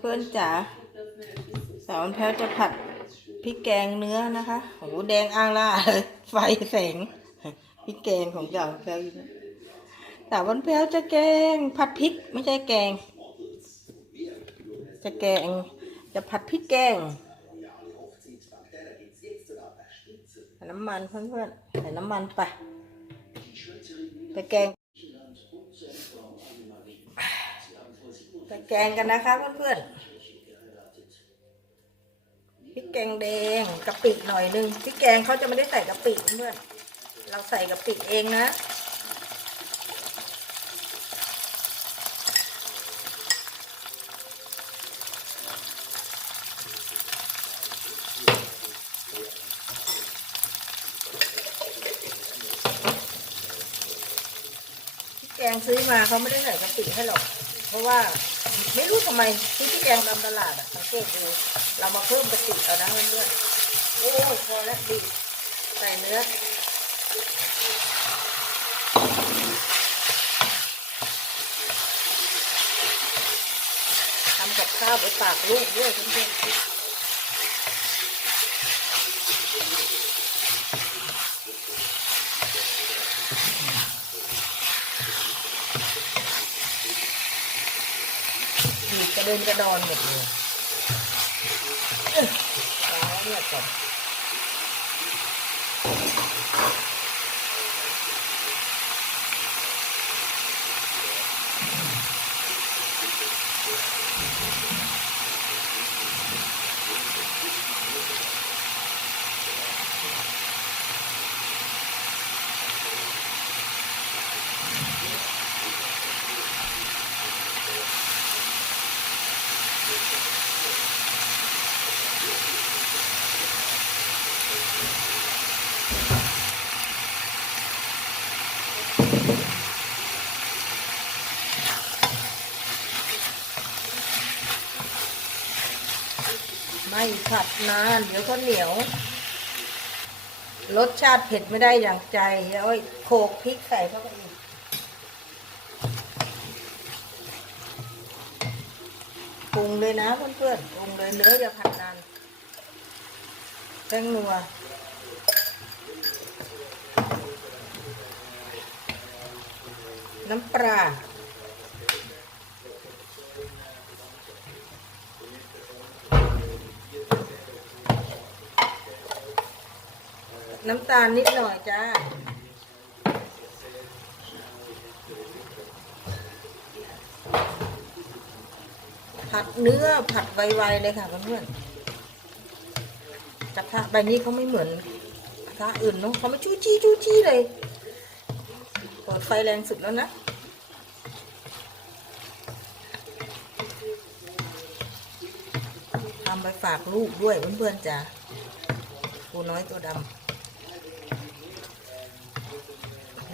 เพื่อนๆจ๋าสาวแพ้วจะผัดพริกแกงเนื้อนะคะโอ้โหแดงอ้างล่าเลยไฟแสงพริกแกงของสาวแพ้วอยู่สาวแพ้วจะแกงผัดพริกไม่ใช่แกง จะแกง จะผัดพริกแกงใส่น้ำมันเพื่อนๆใส่น้ำมันไปไปแกง ไปแกงกันนะคะเพื่อนๆพริกแกงแดงกะปิหน่อยนึงพริกแกงเขาจะไม่ได้ใส่กะปิเพื่อนเราใส่กะปิเองนะพิแกงซื้อมาเขาไม่ได้ใส่กะปิให้หรอก เพราะว่า ไม่รู้ทำไมที่พี่แกงตามตลาดอะสังเกตดูเรามาเพิ่มกะปิเอานะเพื่อนๆโอ้ยพอแล้วดิใส่เนื้อทำกับข้าวไปฝากลูกด้วยเพื่อนๆ กระเด็นกระดอนหมดเลยเอ้ยเอาเนี่ยก่อน ไม่ผัดนาน เดี๋ยวก็เหนียว รสชาติเผ็ดไม่ได้อย่างใจเอาไอ้โขกพริกใส่เข้าไปอีกปรุงเลยนะเพื่อนๆปรุงเลยเนื้ออย่าผัดนานแป้งนัวน้ำปลา น้ำตาลนิดหน่อยจ้า ผัดเนื้อผัดไวๆเลยค่ะเพื่อนๆกระทะใบนี้เขาไม่เหมือนกระทะอื่นเนาะเขาไม่จู้จี้จู้จี้เลยเปิดไฟแรงสุดแล้วนะทำไปฝากลูกด้วยเพื่อนๆจ้ะตัวน้อยตัวดำ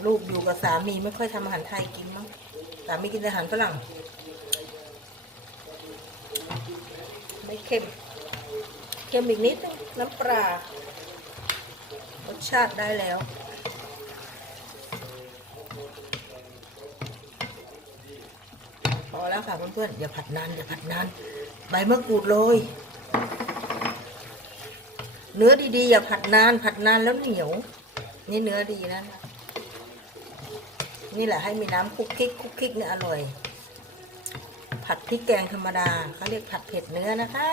ลูกอยู่กับสามีไม่ค่อยทำอาหารไทยกินมั้งสามีกินอาหารฝรั่ง ไม่เค็ม เค็มอีกนิดนึงน้ำปลารสชาติได้แล้วพอแล้วค่ะเพื่อนๆอย่าผัดนานอย่าผัดนานใบมะกรูดโรยเนื้อดีๆ อย่าผัดนานผัดนานแล้วเหนียว นี่เนื้อดีนะ นี่แหละให้มีน้ำคุกคิกคุกคิกเนี่ยอร่อย ผัดพริกแกงธรรมดาเขาเรียกผัดเผ็ดเนื้อนะคะ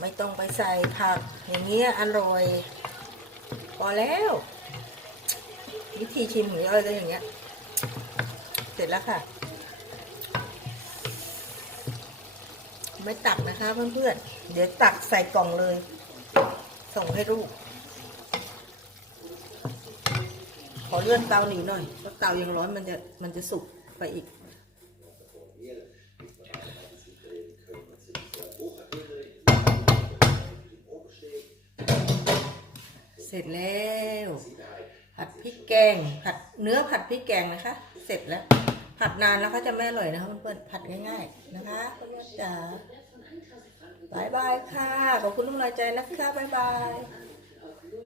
ไม่ต้องไปใส่ผักอย่างเงี้ยอร่อยพอแล้ว วิธีชิมของย่อยก็อย่างเงี้ย เสร็จแล้วค่ะ ไม่ตักนะคะเพื่อนๆเดี๋ยวตักใส่กล่องเลย ส่งให้ลูก ขอ เลื่อนเตาหนีหน่อยเพราะเตายังร้อนมันจะมันจะสุกไปอีก เสร็จแล้ว ผัดพริกแกง ผัดเนื้อผัดพริกแกงนะคะ เสร็จแล้ว ผัดนานแล้วก็จะไม่อร่อยนะคะเพื่อนๆผัดง่าย ๆ นะคะเพื่อนจ๋าบายบายค่ะ ขอบคุณทุกกำลังใจนะคะบายบาย